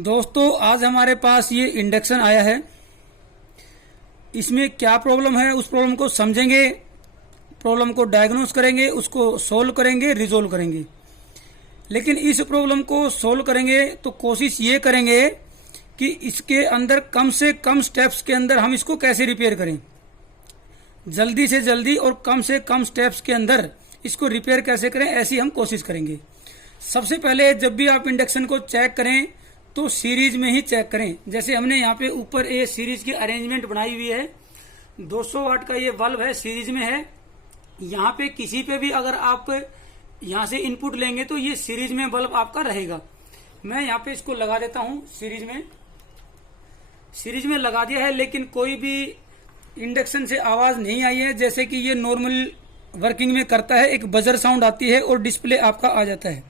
दोस्तों आज हमारे पास ये इंडक्शन आया है। इसमें क्या प्रॉब्लम है उस प्रॉब्लम को समझेंगे, प्रॉब्लम को डायग्नोस करेंगे, उसको सोल्व करेंगे, रिजोल्व करेंगे। लेकिन इस प्रॉब्लम को सोल्व करेंगे तो कोशिश ये करेंगे कि इसके अंदर कम से कम स्टेप्स के अंदर हम इसको कैसे रिपेयर करें, जल्दी से जल्दी और कम से कम स्टेप्स के अंदर इसको रिपेयर कैसे करें, ऐसी हम कोशिश करेंगे। सबसे पहले जब भी आप इंडक्शन को चेक करें तो सीरीज में ही चेक करें। जैसे हमने यहाँ पे ऊपर ये सीरीज की अरेंजमेंट बनाई हुई है, 200 वाट का ये बल्ब है, सीरीज में है। यहाँ पे किसी पे भी अगर आप यहाँ से इनपुट लेंगे तो ये सीरीज में बल्ब आपका रहेगा। मैं यहाँ पे इसको लगा देता हूँ सीरीज में लगा दिया है, लेकिन कोई भी इंडक्शन से आवाज नहीं आई है। जैसे कि ये नॉर्मल वर्किंग में करता है, एक बजर साउंड आती है और डिस्प्ले आपका आ जाता है।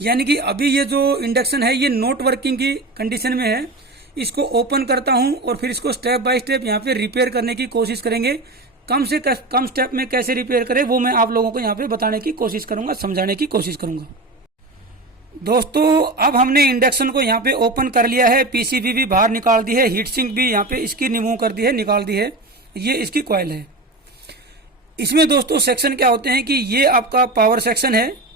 यानी कि अभी ये जो इंडक्शन है ये नॉट वर्किंग की कंडीशन में है। इसको ओपन करता हूं और फिर इसको स्टेप बाय स्टेप यहाँ पे रिपेयर करने की कोशिश करेंगे। कम से कम स्टेप में कैसे रिपेयर करें वो मैं आप लोगों को यहाँ पे बताने की कोशिश करूंगा, समझाने की कोशिश करूंगा। दोस्तों अब हमने इंडक्शन को यहाँ पे ओपन कर लिया है, पीसीबी भी बाहर निकाल दी है, हीट सिंक भी यहाँ पे इसकी रिमूव कर दी है, निकाल दी है। ये इसकी कॉइल है। इसमें दोस्तों सेक्शन क्या होते हैं कि ये आपका पावर सेक्शन है,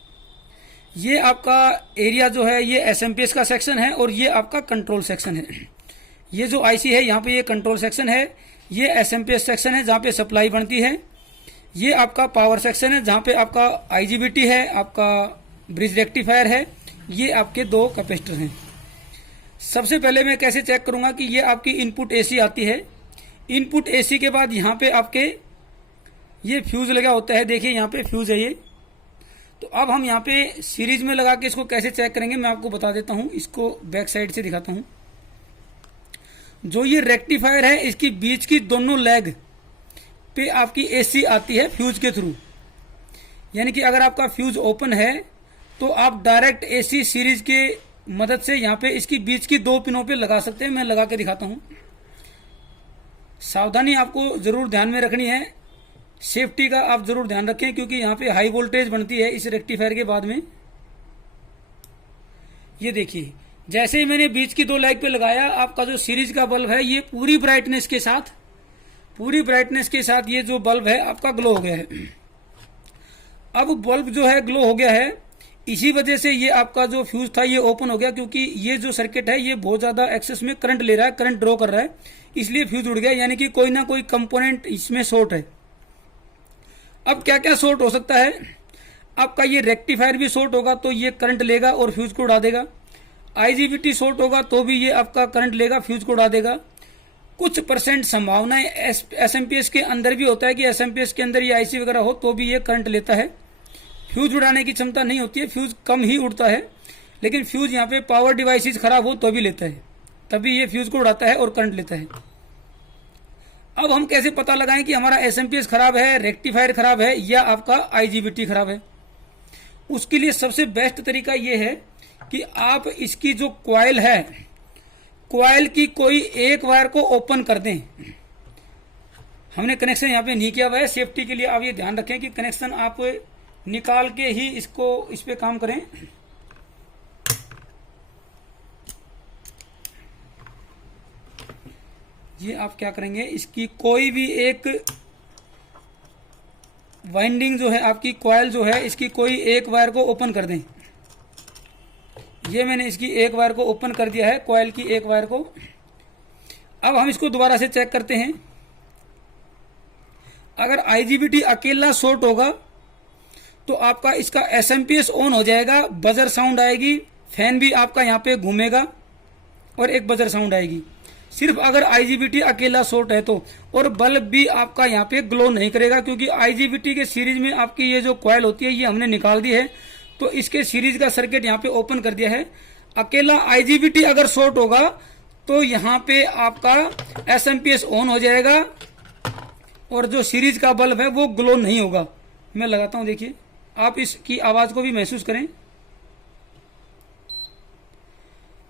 ये आपका एरिया जो है ये एसएमपीएस का सेक्शन है और ये आपका कंट्रोल सेक्शन है। ये जो आईसी है यहाँ पे ये कंट्रोल सेक्शन है, ये एसएमपीएस सेक्शन है जहाँ पे सप्लाई बनती है। ये आपका पावर सेक्शन है जहाँ पे आपका आईजीबीटी है, आपका ब्रिज रेक्टिफायर है, ये आपके दो कैपेसिटर हैं। सबसे पहले मैं कैसे चेक करूंगा कि ये आपकी इनपुट एसी आती है। इनपुट एसी के बाद यहाँ पे आपके ये फ्यूज लगा होता है, देखिए यहाँ पे फ्यूज है ये। तो अब हम यहाँ पे सीरीज में लगा के इसको कैसे चेक करेंगे मैं आपको बता देता हूँ। इसको बैक साइड से दिखाता हूँ। जो ये रेक्टिफायर है इसकी बीच की दोनों लेग पे आपकी एसी आती है फ्यूज के थ्रू। यानी कि अगर आपका फ्यूज ओपन है तो आप डायरेक्ट एसी सीरीज के मदद से यहाँ पे इसकी बीच की दो पिनों पे लगा सकते हैं। मैं लगा के दिखाता हूँ। सावधानी आपको जरूर ध्यान में रखनी है, सेफ्टी का आप जरूर ध्यान रखें, क्योंकि यहाँ पे हाई वोल्टेज बनती है इस रेक्टिफायर के बाद में। ये देखिए जैसे ही मैंने बीच की दो लाइट पे लगाया, आपका जो सीरीज का बल्ब है ये पूरी ब्राइटनेस के साथ ये जो बल्ब है आपका ग्लो हो गया है। अब बल्ब जो है ग्लो हो गया है, इसी वजह से ये आपका जो फ्यूज था ये ओपन हो गया, क्योंकि ये जो सर्किट है ये बहुत ज्यादा एक्सेस में करंट ले रहा है, करंट ड्रॉ कर रहा है, इसलिए फ्यूज उड़ गया। यानी कि कोई ना कोई कंपोनेंट इसमें शॉर्ट है। अब क्या क्या शॉर्ट हो सकता है, आपका ये रेक्टिफायर भी शॉर्ट होगा तो ये करंट लेगा और फ्यूज को उड़ा देगा। आईजीबीटी शॉर्ट होगा तो भी ये आपका करंट लेगा, फ्यूज को उड़ा देगा। कुछ परसेंट संभावनाएं एसएमपीएस के अंदर भी होता है कि एसएमपीएस के अंदर ये आईसी वगैरह हो तो भी ये करंट लेता है। फ्यूज उड़ाने की क्षमता नहीं होती है, फ्यूज कम ही उड़ता है। लेकिन फ्यूज यहाँ पे पावर डिवाइसेस खराब हो तो भी लेता है, तभी ये फ्यूज को उड़ाता है और करंट लेता है। अब हम कैसे पता लगाएं कि हमारा एसएमपीएस खराब है, रेक्टिफायर खराब है या आपका आईजीबीटी खराब है? उसके लिए सबसे बेस्ट तरीका यह है कि आप इसकी जो कॉइल है, कॉइल की कोई एक वायर को ओपन कर दें। हमने कनेक्शन यहाँ पे नहीं किया हुआ है, सेफ्टी के लिए आप ये ध्यान रखें कि कनेक्शन आप निकाल के ही इसको इस पे काम करें। ये आप क्या करेंगे, इसकी कोई भी एक वाइंडिंग जो है, आपकी कॉइल जो है, इसकी कोई एक वायर को ओपन कर दें। ये मैंने इसकी एक वायर को ओपन कर दिया है, कॉइल की एक वायर को। अब हम इसको दोबारा से चेक करते हैं। अगर आईजीबीटी अकेला शॉर्ट होगा तो आपका इसका एसएमपीएस ऑन हो जाएगा, बजर साउंड आएगी, फैन भी आपका यहाँ पे घूमेगा और एक बजर साउंड आएगी। सिर्फ अगर आईजीबीटी अकेला शॉर्ट है तो, और बल्ब भी आपका यहाँ पे ग्लो नहीं करेगा, क्योंकि आईजीबीटी के सीरीज में आपकी ये जो कॉइल होती है ये हमने निकाल दी है, तो इसके सीरीज का सर्किट यहाँ पे ओपन कर दिया है। अकेला आईजीबीटी अगर शॉर्ट होगा तो यहाँ पे आपका एसएमपीएस ऑन हो जाएगा और जो सीरीज का बल्ब है वो ग्लो नहीं होगा। मैं लगाता हूं, देखिए आप इसकी आवाज को भी महसूस करें।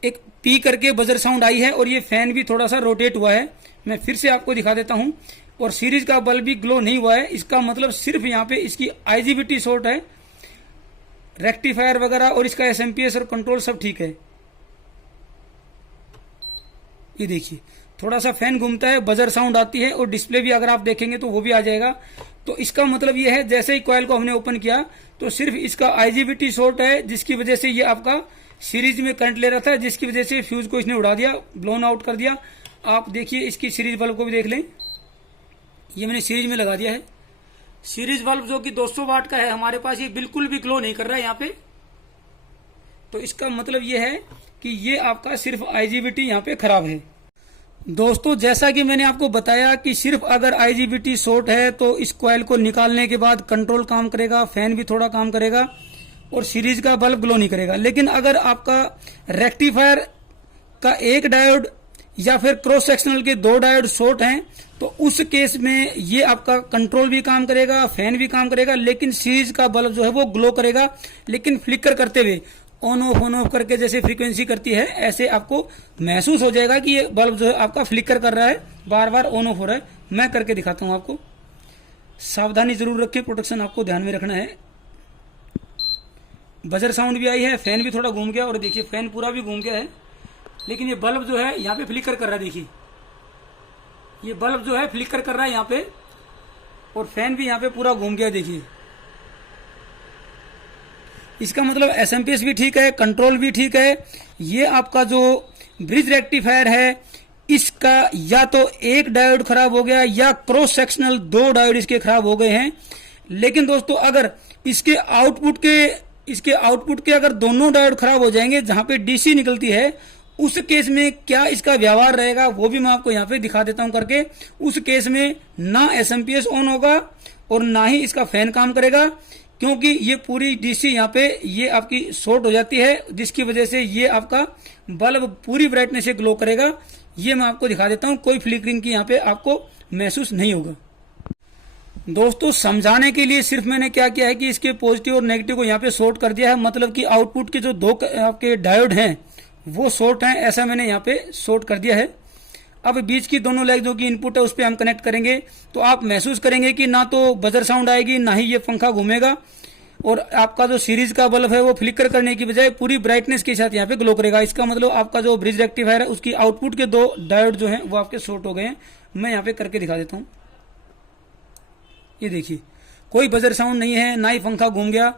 एक पी करके बजर साउंड आई है और ये फैन भी थोड़ा सा रोटेट हुआ है। मैं फिर से आपको दिखा देता हूं, और सीरीज का बल्ब भी ग्लो नहीं हुआ है। इसका मतलब सिर्फ यहाँ पे इसकी आईजीबीटी शॉर्ट है, रेक्टिफायर वगैरह और इसका एसएमपीएस और कंट्रोल सब ठीक है। ये देखिए थोड़ा सा फैन घूमता है, बजर साउंड आती है और डिस्प्ले भी अगर आप देखेंगे तो वो भी आ जाएगा। तो इसका मतलब ये है जैसे ही कॉइल को हमने ओपन किया तो सिर्फ इसका आईजीबीटी शॉर्ट है, जिसकी वजह से ये आपका सीरीज में करंट ले रहा था, जिसकी वजह से फ्यूज को इसने उड़ा दिया, ब्लोन आउट कर दिया। आप देखिए इसकी सीरीज बल्ब को भी देख लें, ये मैंने सीरीज में लगा दिया है। सीरीज बल्ब जो कि 200 वाट का है हमारे पास, ये बिल्कुल भी ग्लो नहीं कर रहा है यहाँ पे। तो इसका मतलब ये है कि ये आपका सिर्फ आईजीबीटी यहाँ पे खराब है। दोस्तों जैसा कि मैंने आपको बताया कि सिर्फ अगर आईजीबीटी शॉर्ट है तो इस कॉइल को निकालने के बाद कंट्रोल काम करेगा, फैन भी थोड़ा काम करेगा और सीरीज का बल्ब ग्लो नहीं करेगा। लेकिन अगर आपका रेक्टिफायर का एक डायोड या फिर क्रॉस सेक्शनल के 2 डायोड शॉर्ट हैं तो उस केस में ये आपका कंट्रोल भी काम करेगा, फैन भी काम करेगा, लेकिन सीरीज का बल्ब जो है वो ग्लो करेगा, लेकिन फ्लिकर करते हुए ऑन ऑफ करके जैसे फ्रीक्वेंसी करती है ऐसे आपको महसूस हो जाएगा कि ये बल्ब जो है आपका फ्लिकर कर रहा है, बार बार ऑन ऑफ हो रहा है। मैं करके दिखाता हूं आपको। सावधानी जरूर रखें, प्रोटेक्शन आपको ध्यान में रखना है। बजर साउंड भी आई है, फैन भी थोड़ा घूम गया और देखिए फैन पूरा भी घूम गया है, लेकिन ये बल्ब जो है यहाँ पे फ्लिकर कर रहा है। देखिए ये बल्ब जो है फ्लिकर कर रहा है यहाँ पे और फैन भी यहाँ पे पूरा घूम गया। देखिए इसका मतलब एसएमपीएस भी ठीक है, कंट्रोल भी ठीक है। ये आपका जो ब्रिज रेक्टिफायर है इसका या तो एक डायोड खराब हो गया या क्रॉस सेक्शनल 2 डायोड इसके खराब हो गए हैं। लेकिन दोस्तों अगर इसके आउटपुट के अगर दोनों डायोड खराब हो जाएंगे जहां पे डीसी निकलती है, उस केस में क्या इसका व्यवहार रहेगा वो भी मैं आपको यहाँ पे दिखा देता हूं करके। उस केस में ना एसएमपीएस ऑन होगा और ना ही इसका फैन काम करेगा, क्योंकि ये पूरी डीसी यहाँ पे ये आपकी शॉर्ट हो जाती है, जिसकी वजह से ये आपका बल्ब पूरी ब्राइटनेस से ग्लो करेगा। ये मैं आपको दिखा देता हूं, कोई फ्लिकरिंग की यहाँ पे आपको महसूस नहीं होगा। दोस्तों समझाने के लिए सिर्फ मैंने क्या किया है कि इसके पॉजिटिव और नेगेटिव को यहाँ पे शॉर्ट कर दिया है, मतलब कि आउटपुट के जो 2 आपके डायोड हैं वो शॉर्ट हैं, ऐसा मैंने यहाँ पे शॉर्ट कर दिया है। अब बीच की दोनों लेग जो कि इनपुट है उस पर हम कनेक्ट करेंगे तो आप महसूस करेंगे कि ना तो बजर साउंड आएगी ना ही ये पंखा घूमेगा और आपका जो सीरीज का बल्ब है वो फ्लिकर करने की बजाय पूरी ब्राइटनेस के साथ यहाँ पे ग्लो करेगा। इसका मतलब आपका जो ब्रिज रेक्टिफायर है उसकी आउटपुट के 2 डायोड जो हैं वो आपके शॉर्ट हो गए हैं। मैं यहाँ पे करके दिखा देता हूँ। ये देखिए कोई बजर साउंड नहीं है, ना ही पंखा घूम गया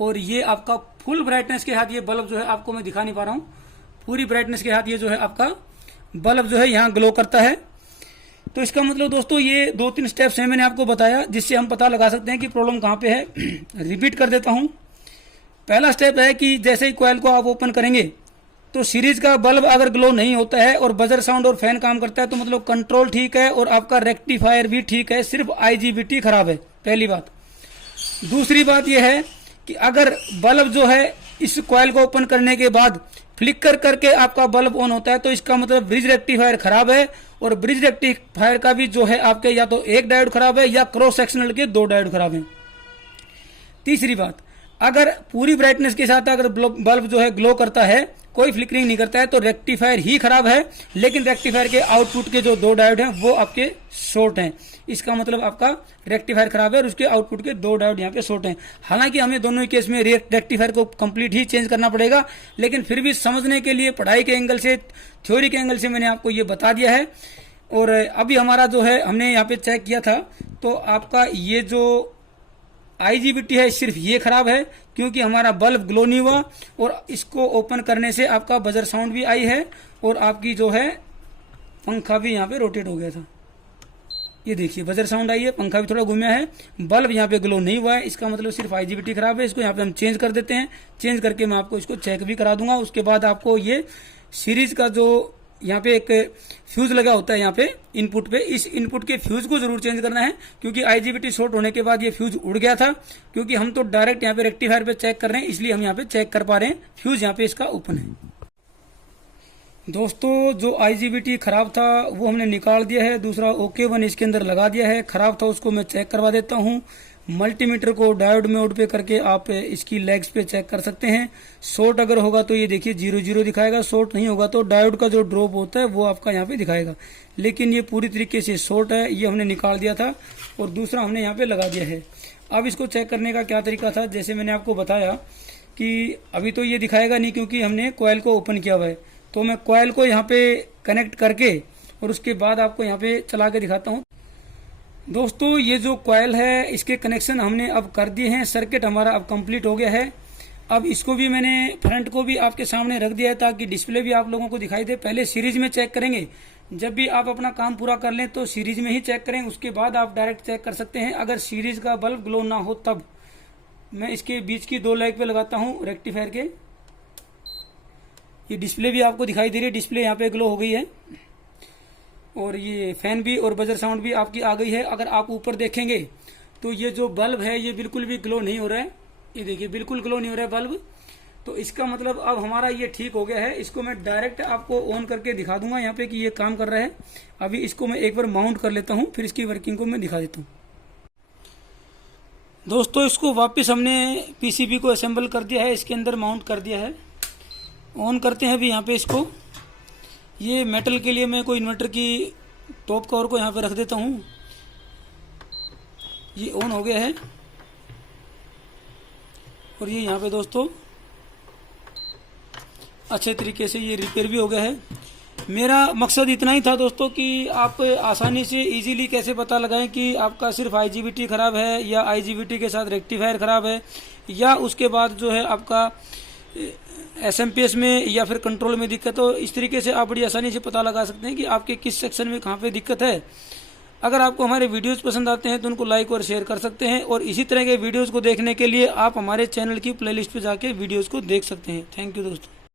और ये आपका फुल ब्राइटनेस के साथ ये बल्ब जो है आपको मैं दिखा नहीं पा रहा हूँ, पूरी ब्राइटनेस के साथ ये जो है आपका बल्ब जो है यहाँ ग्लो करता है। तो इसका मतलब दोस्तों ये 2-3 स्टेप्स हैं मैंने आपको बताया जिससे हम पता लगा सकते हैं कि प्रॉब्लम कहाँ पे है। रिपीट कर देता हूँ। पहला स्टेप है कि जैसे ही कॉइल को आप ओपन करेंगे तो सीरीज का बल्ब अगर ग्लो नहीं होता है और बजर साउंड और फैन काम करता है तो मतलब कंट्रोल ठीक है और आपका रेक्टिफायर भी ठीक है, सिर्फ आईजीबीटी खराब है, पहली बात। दूसरी बात यह है कि अगर बल्ब जो है इस कॉइल को ओपन करने के बाद फ्लिकर करके आपका बल्ब ऑन होता है तो इसका मतलब ब्रिज रेक्टिफायर खराब है और ब्रिज रेक्टिफायर का भी जो है आपके या तो एक डायोड खराब है या क्रॉस सेक्शनल के 2 डायोड खराब हैं। तीसरी बात, अगर पूरी ब्राइटनेस के साथ अगर बल्ब जो है ग्लो करता है, कोई फ्लिकरिंग नहीं करता है, तो रेक्टिफायर ही खराब है, लेकिन रेक्टिफायर के आउटपुट के जो 2 डायोड हैं वो आपके शॉर्ट हैं। इसका मतलब आपका रेक्टिफायर खराब है और उसके आउटपुट के 2 डायोड यहाँ पे शॉर्ट हैं। हालांकि हमें दोनों ही केस में रेक्टिफायर को कंप्लीट ही चेंज करना पड़ेगा, लेकिन फिर भी समझने के लिए पढ़ाई के एंगल से, थ्योरी के एंगल से मैंने आपको ये बता दिया है। और अभी हमारा जो है हमने यहाँ पे चेक किया था तो आपका ये जो आईजीबीटी है सिर्फ ये खराब है क्योंकि हमारा बल्ब ग्लो नहीं हुआ और इसको ओपन करने से आपका बजर साउंड भी आई है और आपकी जो है पंखा भी यहाँ पे रोटेट हो गया था। ये देखिए बजर साउंड आई है, पंखा भी थोड़ा घूमा है, बल्ब यहाँ पे ग्लो नहीं हुआ है, इसका मतलब सिर्फ आईजीबीटी खराब है। इसको यहाँ पे हम चेंज कर देते हैं, चेंज करके मैं आपको इसको चेक भी करा दूंगा। उसके बाद आपको ये सीरीज का जो यहाँ पे एक फ्यूज लगा होता है यहाँ पे इनपुट पे, इस इनपुट के फ्यूज को जरूर चेंज करना है क्योंकि आईजीबीटी शॉर्ट होने के बाद ये फ्यूज उड़ गया था। क्योंकि हम तो डायरेक्ट यहाँ पे रेक्टिफायर पे चेक कर रहे हैं इसलिए हम यहाँ पे चेक कर पा रहे हैं, फ्यूज यहाँ पे इसका ओपन है। दोस्तों जो आईजीबीटी खराब था वो हमने निकाल दिया है, दूसरा OK1 इसके अंदर लगा दिया है। खराब था उसको मैं चेक करवा देता हूँ। मल्टीमीटर को डायोड मोड पे करके आप इसकी लेग्स पे चेक कर सकते हैं। शॉर्ट अगर होगा तो ये देखिए 0-0 दिखाएगा, शॉर्ट नहीं होगा तो डायोड का जो ड्रॉप होता है वो आपका यहाँ पे दिखाएगा। लेकिन ये पूरी तरीके से शॉर्ट है, ये हमने निकाल दिया था और दूसरा हमने यहाँ पे लगा दिया है। अब इसको चेक करने का क्या तरीका था, जैसे मैंने आपको बताया कि अभी तो ये दिखाएगा नहीं क्योंकि हमने कॉइल को ओपन किया हुआ है, तो मैं कॉइल को यहाँ पे कनेक्ट करके और उसके बाद आपको यहाँ पे चला के दिखाता हूँ। दोस्तों ये जो कॉइल है इसके कनेक्शन हमने अब कर दिए हैं, सर्किट हमारा अब कंप्लीट हो गया है। अब इसको भी मैंने फ्रंट को भी आपके सामने रख दिया है ताकि डिस्प्ले भी आप लोगों को दिखाई दे। पहले सीरीज में चेक करेंगे, जब भी आप अपना काम पूरा कर लें तो सीरीज में ही चेक करें, उसके बाद आप डायरेक्ट चेक कर सकते हैं। अगर सीरीज का बल्ब ग्लो ना हो तब मैं इसके बीच की 2 लेग पे लगाता हूँ रेक्टिफायर के। ये डिस्प्ले भी आपको दिखाई दे रही है, डिस्प्ले यहाँ पे ग्लो हो गई है और ये फैन भी और बजर साउंड भी आपकी आ गई है। अगर आप ऊपर देखेंगे तो ये जो बल्ब है ये बिल्कुल भी ग्लो नहीं हो रहा है, ये देखिए बिल्कुल ग्लो नहीं हो रहा है बल्ब। तो इसका मतलब अब हमारा ये ठीक हो गया है। इसको मैं डायरेक्ट आपको ऑन करके दिखा दूंगा यहाँ पे कि ये काम कर रहा है। अभी इसको मैं एक बार माउंट कर लेता हूँ, फिर इसकी वर्किंग को मैं दिखा देता हूँ। दोस्तों इसको वापस हमने पीसीबी को असेंबल कर दिया है, इसके अंदर माउंट कर दिया है। ऑन करते हैं अभी यहाँ पे इसको। ये मेटल के लिए मैं कोई इन्वर्टर की टॉप कवर को यहाँ पे रख देता हूँ। ये ऑन हो गया है और ये यहाँ पे दोस्तों अच्छे तरीके से ये रिपेयर भी हो गया है। मेरा मकसद इतना ही था दोस्तों कि आप आसानी से इजीली कैसे पता लगाएं कि आपका सिर्फ आईजीबीटी खराब है या आईजीबीटी के साथ रेक्टिफायर खराब है या उसके बाद जो है आपका एसएमपीएस में या फिर कंट्रोल में दिक्कत हो। इस तरीके से आप बड़ी आसानी से पता लगा सकते हैं कि आपके किस सेक्शन में कहाँ पे दिक्कत है। अगर आपको हमारे वीडियोस पसंद आते हैं तो उनको लाइक और शेयर कर सकते हैं और इसी तरह के वीडियोस को देखने के लिए आप हमारे चैनल की प्लेलिस्ट पे जाके वीडियोस को देख सकते हैं। थैंक यू दोस्तों।